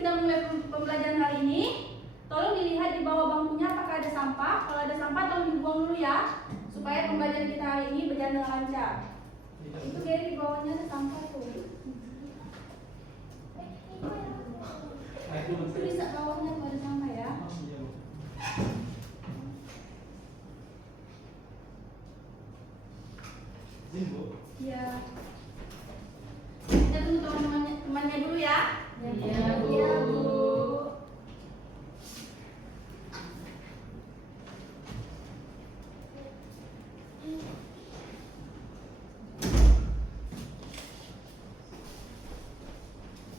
kita mulai pembelajaran hari ini, tolong dilihat di bawah bangkunya apakah ada sampah. Kalau ada sampah tolong dibuang dulu ya, supaya pembelajaran kita hari ini berjalan dengan lancar. Itu Gary di bawahnya ada sampah tuh. Itu bisa bawahnya tuh ada sampah ya. Iya. Kita tunggu teman-temannya dulu ya. Iya, Bu.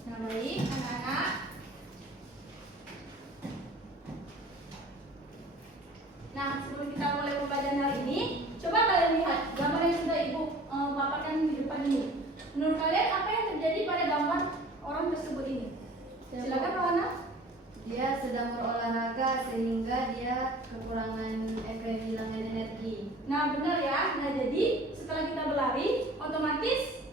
Nah, baik anak-anak. Nah, sebelum kita mulai pembelajaran hari ini, coba kalian lihat gambar yang sudah Ibu paparkan di depan ini. Menurut kalian apa yang terjadi pada gambar orang tersebut ini? Silakan Rohana. Dia sedang berolahraga sehingga dia kehilangan energi. Nah, benar ya. Nah, jadi setelah kita berlari, otomatis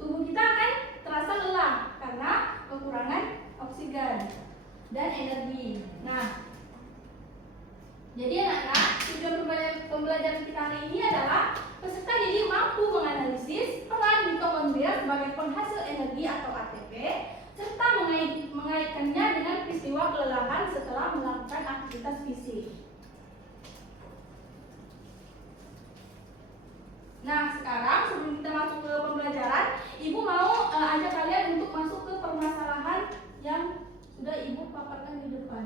tubuh kita akan terasa lelah karena kekurangan oksigen dan energi. Nah, jadi anak-anak, tujuan pembelajaran kita hari ini adalah peserta jadi mampu menganalisis peran mitokondria sebagai penghasil energi atau ATP, serta mengaitkannya dengan peristiwa kelelahan setelah melakukan aktivitas fisik. Nah, sekarang sebelum kita masuk ke pembelajaran, Ibu mau ajak kalian untuk masuk ke permasalahan yang sudah Ibu paparkan di depan.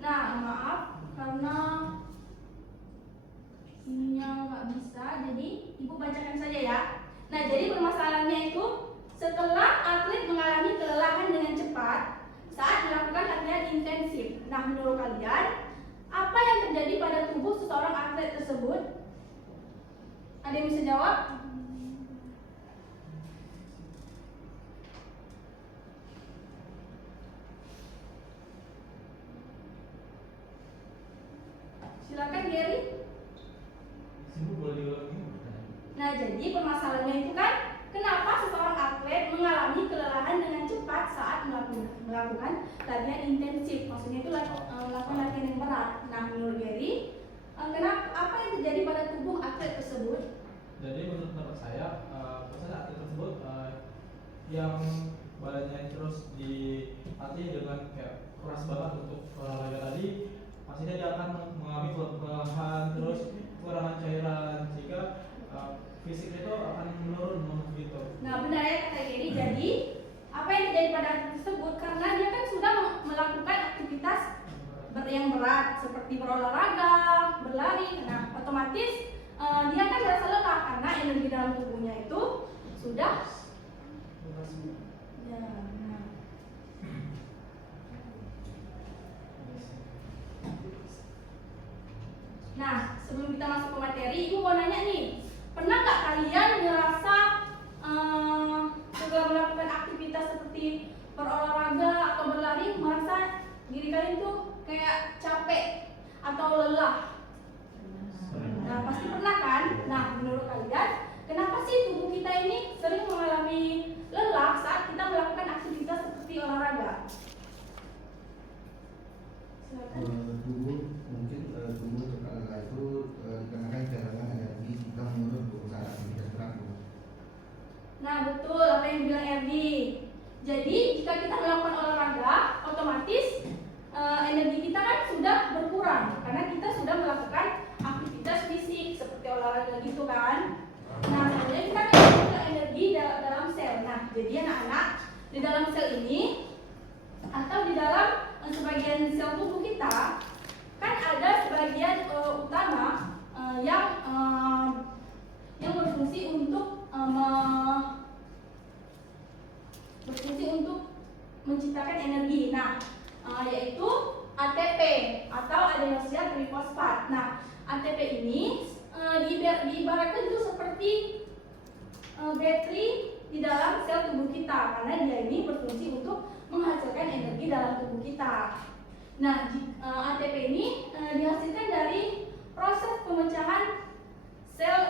Nah, maaf karena ininya nggak bisa, jadi Ibu bacakan saja ya. Nah, jadi permasalahannya itu setelah atlet mengalami kelelahan dengan cepat saat melakukan latihan intensif. Nah, menurut kalian apa yang terjadi pada tubuh seseorang atlet tersebut? Ada yang bisa jawab? Silakan Gary. Nah, jadi permasalahannya itu kan kenapa seseorang atlet mengalami kelelahan dengan cepat saat melakukan latihan intensif. Maksudnya itu melakukan latihan yang berat. Nah, menurut Gary, kenapa apa yang terjadi pada tubuh atlet tersebut? Jadi menurut pendapat saya, proses atlet tersebut yang badannya terus dilatih dengan kayak keras banget untuk olahraga tadi, pastinya dia akan mengalami kelelahan, terus kekurangan cairan, sehingga fisiknya itu akan menurun begitu. Nah, benar ya kata Gary. Jadi apa yang terjadi pada atlet tersebut karena dia kan sudah melakukan aktivitas yang berat seperti berolahraga, berlari. Nah, otomatis dia kan merasa lelah karena energi dalam tubuhnya itu sudah ya. Nah, sebelum kita masuk ke materi, Ibu mau nanya nih, pernah nggak kalian ngerasa setelah melakukan aktivitas seperti berolahraga atau berlari, merasa diri kalian tuh kayak capek atau lelah? Nah, pasti pernah kan? Nah, menurut kalian, kenapa sih tubuh kita ini sering mengalami lelah saat kita melakukan aktivitas seperti olahraga? Silakan. Tubuh mungkin tubuh terkadang itu dikarenakan cadangan energi kita menurun saat aktivitas berat. Nah, betul apa yang bilang Erdi. Jadi jika kita melakukan olahraga, otomatis energi kita kan sudah berkurang karena kita sudah melakukan aktivitas fisik seperti olahraga gitu kan. Nah, sebenarnya kita kan ada energi dalam sel. Nah, jadi anak-anak, di dalam sel ini atau di dalam sebagian sel tubuh kita kan ada sebagian utama yang berfungsi untuk menciptakan energi. Nah, yaitu ATP atau adenosine trifosfat. Nah, ATP ini diibaratkan itu seperti baterai di dalam sel tubuh kita karena dia ini berfungsi untuk menghasilkan energi dalam tubuh kita. Nah, ATP ini dihasilkan dari proses pemecahan sel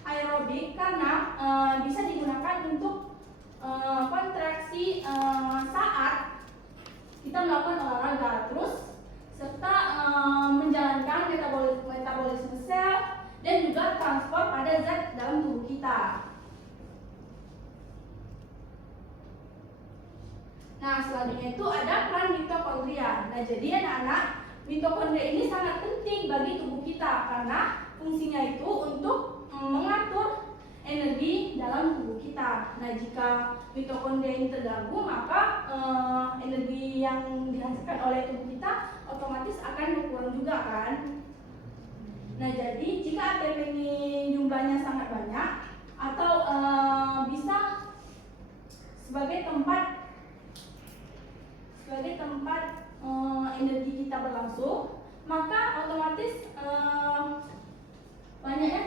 aerobik karena bisa digunakan untuk kontraksi saat kita melakukan olahraga, terus serta menjalankan metabolisme sel dan juga transport pada zat dalam tubuh kita. Nah, selanjutnya itu ada peran mitokondria. Nah, jadi anak-anak, mitokondria ini sangat penting bagi tubuh kita karena fungsinya itu untuk mengatur energi dalam tubuh kita. Nah, jika mitokondria ini terganggu, maka energi yang dihasilkan oleh tubuh kita otomatis akan berkurang juga kan. Nah, jadi jika ATP ini jumlahnya sangat banyak atau bisa sebagai tempat energi kita berlangsung, maka otomatis banyaknya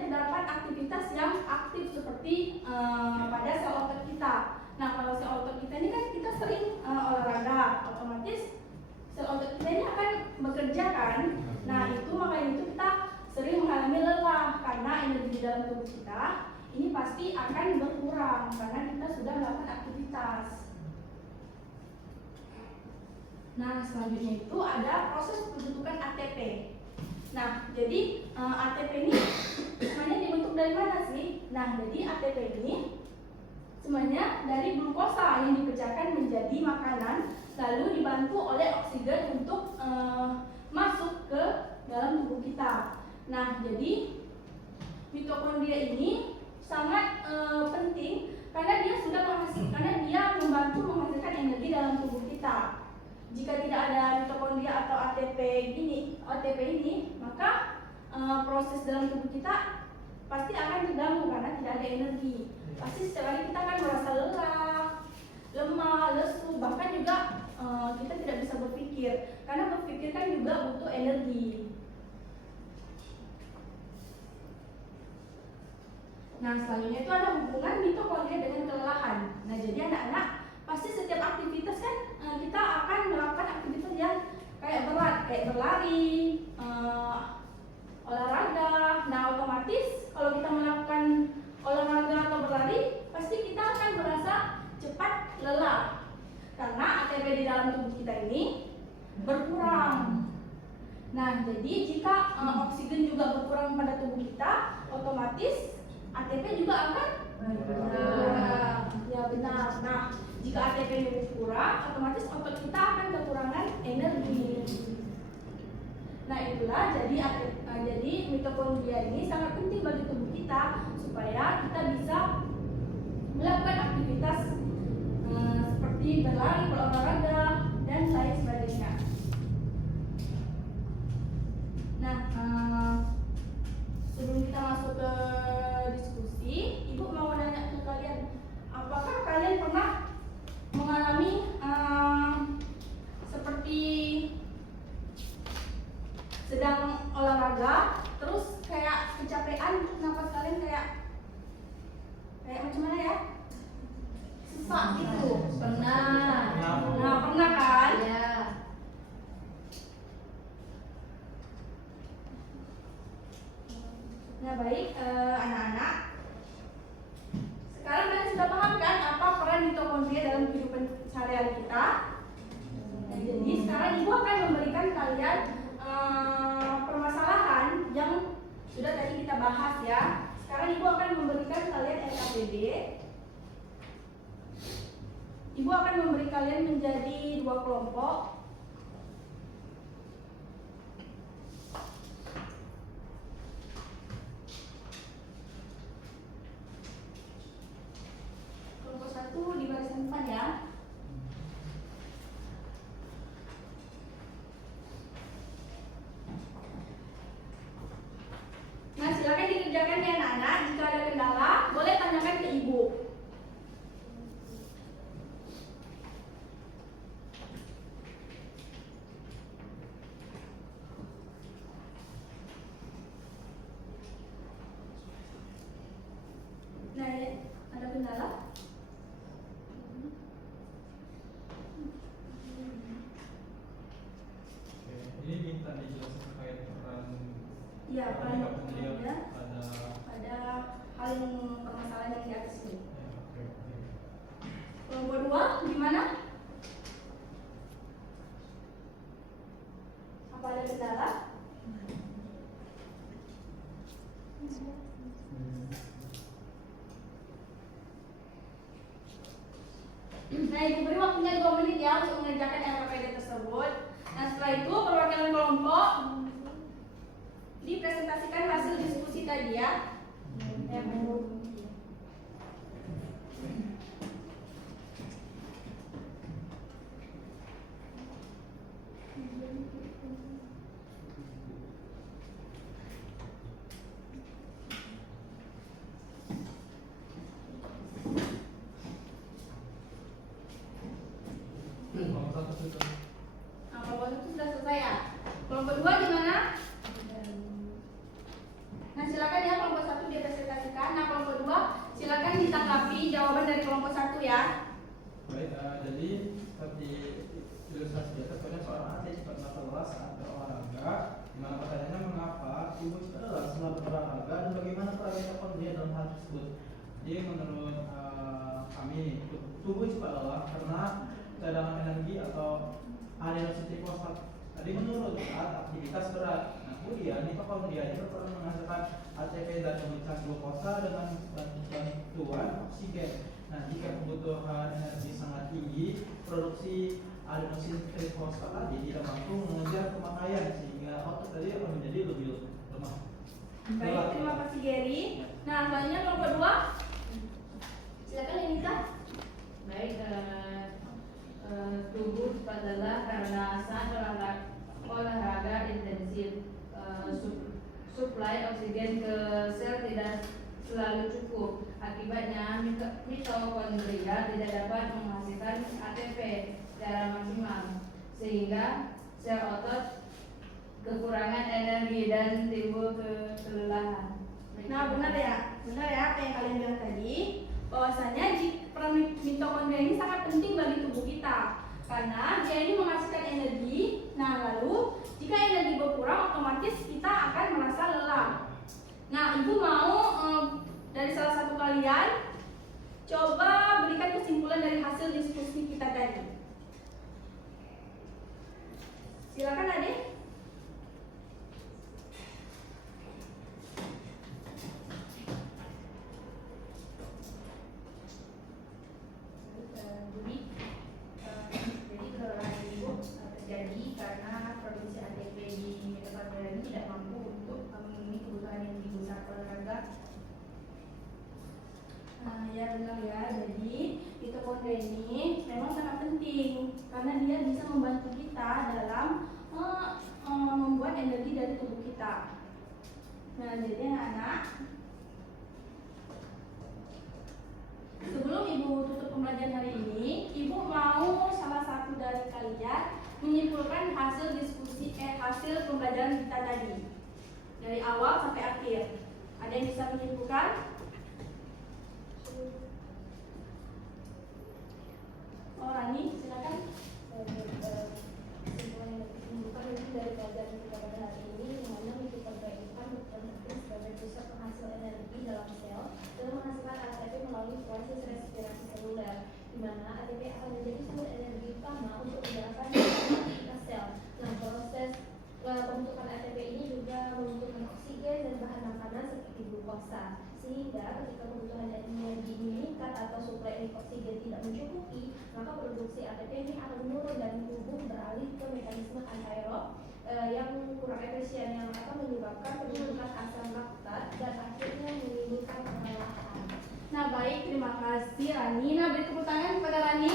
terdapat aktivitas yang aktif seperti pada sel otot kita. Nah, kalau sel otot kita ini kan kita sering olahraga, otomatis sel otot kita ini akan bekerja kan. Nah, makanya itu kita sering mengalami lelah karena energi di dalam tubuh kita ini pasti akan berkurang karena kita sudah melakukan aktivitas. Nah, selanjutnya itu ada proses pembentukan ATP. Nah, jadi ATP ini sebenarnya dibentuk dari mana sih? Nah, jadi ATP ini sebenarnya dari glukosa yang dipecahkan menjadi makanan lalu dibantu oleh oksigen untuk masuk ke dalam tubuh kita. Nah, jadi mitokondria ini sangat penting karena dia membantu menghasilkan energi dalam tubuh kita. Jika tidak ada mitokondria atau ATP ini, maka proses dalam tubuh kita pasti akan terganggu karena tidak ada energi. Pasti setiap hari kita akan merasa lelah, lemah, lesu, bahkan juga kita tidak bisa berpikir karena berpikir kan juga butuh energi. Nah, selanjutnya itu ada hubungan mitokondria dengan kelelahan. Nah, jadi anak-anak pasti setiap aktivitas kan kita akan melakukan aktivitas yang kayak berat, kayak berlari, olahraga. Nah, otomatis kalau kita melakukan olahraga atau berlari, pasti kita akan merasa cepat lelah karena ATP di dalam tubuh kita ini berkurang. Nah, jadi jika oksigen juga berkurang pada tubuh kita, otomatis ATP juga akan berkurang. Ya benar. Nah, jika ATP ini berkurang, otomatis otot kita akan kekurangan energi. Nah, itulah jadi mitokondria ini sangat penting bagi tubuh kita supaya kita bisa melakukan aktivitas seperti berlari, berolahraga dan lain sebagainya. Nah, sebelum kita masuk ke diskusi, Ibu mau nanya ke kalian, apakah kalian pernah mengalami seperti sedang olahraga, terus kayak kecapean, nafas kalian kayak macam mana ya? Sesak gitu. Pernah. Nah, pernah kan? Ya. Nah, baik anak-anak. Sekarang kalian sudah paham kan apa peran mitokondria dalam kehidupan sehari-hari kita? Nah, jadi sekarang Ibu akan memberikan kalian permasalahan yang sudah tadi kita bahas ya. Sekarang Ibu akan memberikan kalian LKPD. Ibu akan memberi kalian menjadi 2 kelompok. Kelompok 1 di barisan depan ya. Nah, silakan dikerjakan ya anak-anak. Jika ada kendala, boleh tanyakan ke Ibu. Nah, ada kendala? gimana? Apa ada kendala? Nah, Ibu beri waktunya 2 menit ya untuk mengerjakan LKPD tersebut. Nah, setelah itu perwakilan kelompok dipresentasikan hasil diskusi tadi ya. Kelompok 1 itu. Nah, kelompok 1 sudah selesai ya. Kelompok 2 gimana? Nah, silakan ya kelompok 1 dipresentasikan. Nah, kelompok 2 silakan ditanggapi jawaban dari kelompok 1 ya. Baik, jadi seperti ilustrasi di atas, pada seorang atlet cepat merasa lelah saat berolahraga. Dimana pertanyaannya, mengapa tubuh cepat lelah setelah berolahraga dan bagaimana peran mitokondria dalam hal tersebut? Jadi menurut kami, tubuh cepat lelah karena cadangan energi atau adenosine fosfat tadi menurun saat aktivitas berat. Nah, kemudian mitokondria ini berperan menghasilkan ATP dan memecah glukosa dengan bantuan oksigen. Nah, jika kebutuhan energi sangat tinggi, produksi adenosine trifosfat tadi tidak mampu mengejar pemakaian sehingga otot tadi akan menjadi lebih lemah. Baik, terima kasih Gary. Nah, selanjutnya kelompok 2. Silakan Lenita. Baik, tubuh cepat lelah karena saat olahraga intensif, suplai oksigen ke sel tidak selalu cukup. Akibatnya mitokondria tidak dapat menghasilkan ATP secara maksimal, sehingga sel otot kekurangan energi dan timbul kelelahan. Nah, benar ya apa yang kalian bilang tadi, bahwasanya peran mitokondria ini sangat penting bagi tubuh kita karena dia ini menghasilkan energi. Nah, lalu jika energi berkurang, otomatis kita akan merasa lelah. Nah, Ibu mau dari salah satu kalian coba berikan kesimpulan dari hasil diskusi kita tadi. Silakan Adik. Jadi kelelahan ibu terjadi karena produksi ATP di mitokondria ini tidak mampu untuk memenuhi kebutuhan yang ibu saat olahraga. Nah, ya benar ya. Jadi mitokondria ini memang sangat penting karena dia bisa membantu kita dalam membuat energi dari tubuh kita. Nah, jadi anak-anak, sebelum Ibu tutup pembelajaran hari ini, Ibu mau salah satu dari kalian menyimpulkan hasil diskusi hasil pembelajaran kita tadi dari awal sampai akhir. Ada yang bisa menyimpulkan? Oh, Rani, silakan. Kesimpulan yang ditimbulkan mungkin dari pelajaran kita pada hari ini, yang mana mitokondria itu kan berperan penting sebagai pusat penghasil energi dalam sel dan menghasilkan ATP melalui proses respirasi seluler, di mana ATP akan menjadi sumber energi utama untuk menjalankan aktivitas sel. Nah, proses pembentukan ATP ini juga membutuhkan oksigen dan bahan makanan seperti glukosa, sehingga ketika kebutuhan energi meningkat atau suplai oksigen tidak mencukupi, maka produksi ATP ini akan menurun dan tubuh beralih ke mekanisme anaerob yang kurang efisien yang akan menyebabkan penumpukan asam laktat dan akhirnya menimbulkan kelelahan. Nah, baik, terima kasih Rani. Nah, beri tepuk tangan kepada Rani.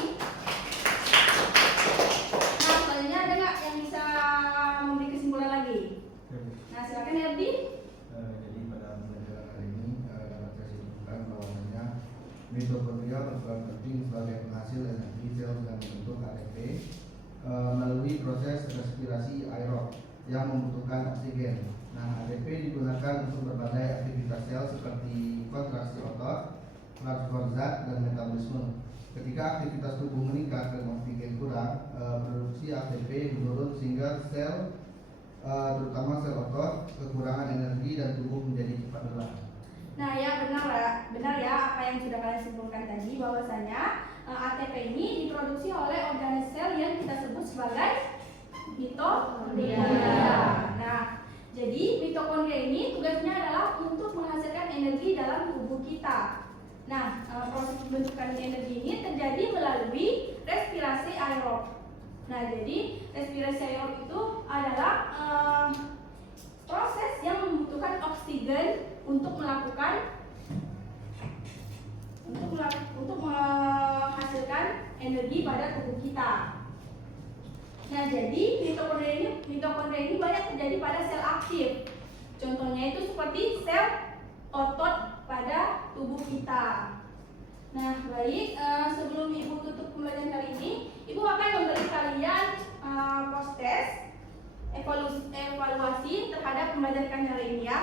Nah, selanjutnya ada nggak yang bisa memberi kesimpulan lagi? Nah, silakan Erdi. Jadi pada pembelajaran hari ini dapat saya simpulkan bahwasanya mitokondria berperan penting sebagai penghasil energi sel dan membentuk ATP melalui proses respirasi aerob yang membutuhkan oksigen. Nah, ATP digunakan untuk berbagai aktivitas sel seperti kontraksi otot, transport zat, dan metabolisme. Ketika aktivitas tubuh meningkat dan oksigen kurang, produksi ATP menurun sehingga sel terutama sel otot kekurangan energi dan tubuh menjadi cepat lelah. Nah, ya benar ya apa yang sudah kalian simpulkan tadi, bahwasanya ATP ini diproduksi oleh organel sel yang kita sebut sebagai mitokondria. Nah, jadi mitokondria ini tugasnya adalah untuk menghasilkan energi dalam tubuh kita. Nah, proses pembentukan energi ini terjadi melalui respirasi aerob. Nah, jadi respirasi aerob itu adalah proses yang membutuhkan oksigen untuk menghasilkan energi pada tubuh kita. Nah, jadi mitokondria ini banyak terjadi pada sel aktif. Contohnya itu seperti sel otot pada tubuh kita. Nah, baik, sebelum Ibu tutup pembelajaran kali ini, Ibu akan memberi kalian post-test evaluasi terhadap pembelajaran kali ini ya.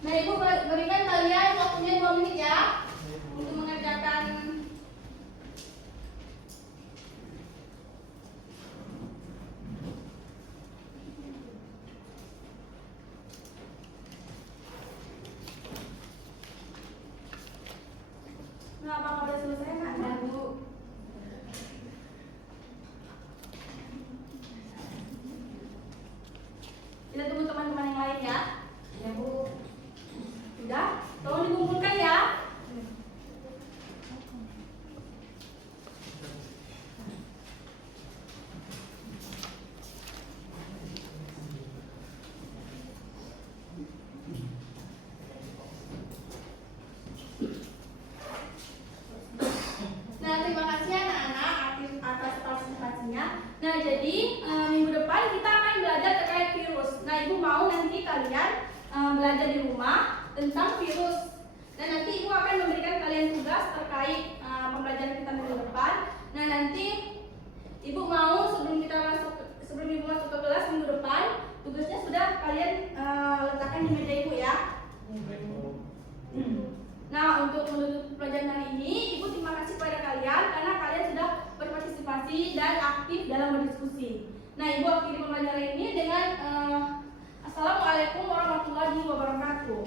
Nah, Ibu berikan kalian waktunya 2 menit ya untuk mengerjakan. Nah, apakah sudah selesai, Kak? Nah, Bu. Kita tunggu teman-teman yang lain ya. Ya, Bu. Sudah? Tolong dikumpulkan ya. Nah, terima kasih anak-anak atas partisipasinya. Nah, jadi minggu depan kita akan belajar terkait virus. Nah, Ibu mau nanti kalian belajar di rumah tentang virus. Dan nanti Ibu akan memberikan kalian tugas terkait pembelajaran kita minggu depan. Nah, nanti Ibu mau sebelum Ibu masuk ke kelas minggu depan, tugasnya sudah kalian letakkan di meja Ibu ya. Nah, untuk menutup pelajaran hari ini, Ibu terima kasih kepada kalian karena kalian sudah berpartisipasi dan aktif dalam berdiskusi. Nah, Ibu akhiri pembelajaran ini dengan Assalamualaikum warahmatullahi wabarakatuh.